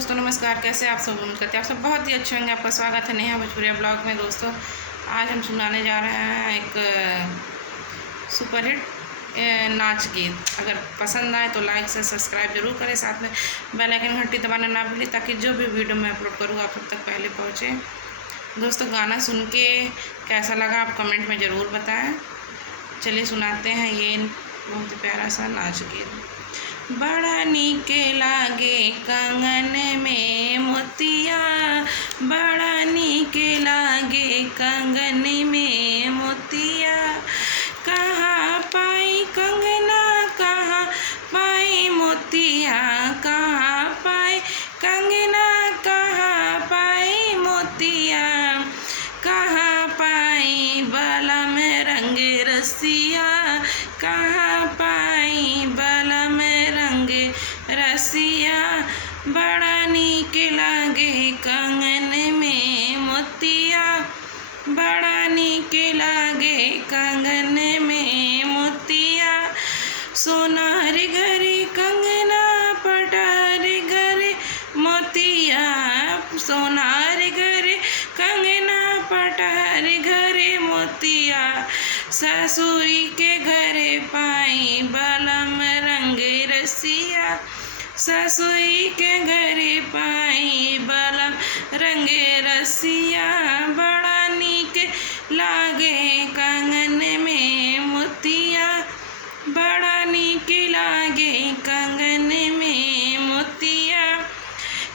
दोस्तों नमस्कार। कैसे आप सब? उम्मीद करते हैं आप सब बहुत ही अच्छे होंगे। आपका स्वागत है नेहा भोजपुरिया ब्लॉग में। दोस्तों आज हम सुनाने जा रहे हैं एक सुपरहिट नाच गीत। अगर पसंद आए तो लाइक से सब्सक्राइब जरूर करें, साथ में बेल आइकन घंटी दबाना ना भूलें ताकि जो भी वीडियो मैं अपलोड करूँ आप सब तक पहले पहुँचे। दोस्तों गाना सुन के कैसा लगा आप कमेंट में ज़रूर बताएं। चलिए सुनाते हैं ये बहुत प्यारा सा नाच गीत। बड़ा नीके लागे कंगन में मोतिया, बड़ा नीके लागे कंगन में मोतिया। कहाँ पाई कंगना कहाँ पाई मोतिया, कहाँ पाई कंगना कहाँ पाई मोतिया। कहाँ पाई बाला में रंग रसिया, कहाँ पाई बाला में रंग रसिया। बड़ा नीक लागे कंगन में मोतिया, बड़ा नीक लागे कंगन में मोतिया। सोनार घरे कंगना पटार घरे मोतिया, सोनार घरे कंगना पटार घरे मोतिया। ससुरी के घरे पाई बालम रंग रसिया, ससुरी के घरे पाई बालम रंग रसिया। बड़ा नीक लागे कंगन में मोतिया, बड़ा नीक लागे कंगन में मोतिया।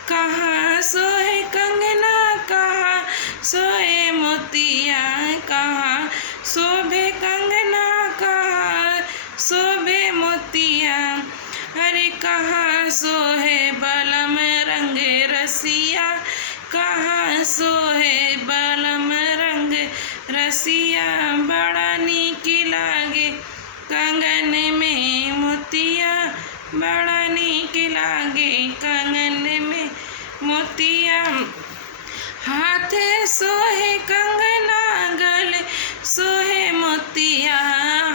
कहाँ सोए कंगना कहाँ सोए मोतिया, कहाँ शोभे कंगना कहाँ शोभे मोतिया। अरे कहाँ सोहे बालम रंग रसिया, कहाँ सोहे बालम रंग रसिया। बड़ा नीक लागे कंगन में मोतिया, बड़ा नीक लागे कंगन में मोतिया। हाथे सोहे कंगना गले सोहे मोतिया,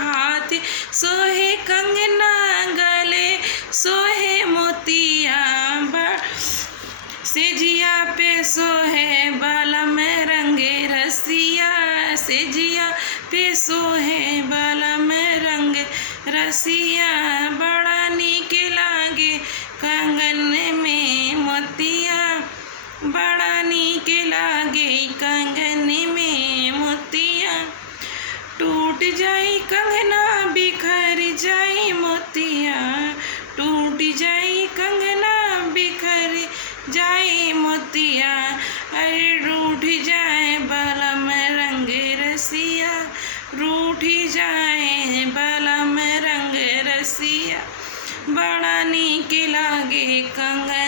हाथ सोहे कंगना गले सोहे मोतिया। सेजिया पे सोहे बालम रंगे रसिया, सेजिया पे सोहे बालम रंग रसिया। बड़ा नीक लागे कंगन में मोतिया, बड़ा नीक लागे कंगन में मोतिया। टूट जाई कंगना बिखर जाई मोतिया, टूट जाई कंगना बिखर जाई मोतिया। अरे रूठ जाए बालम रंग रसिया, रूठ जाए बालम रंग रसिया। बड़ा नीक लागे कंगन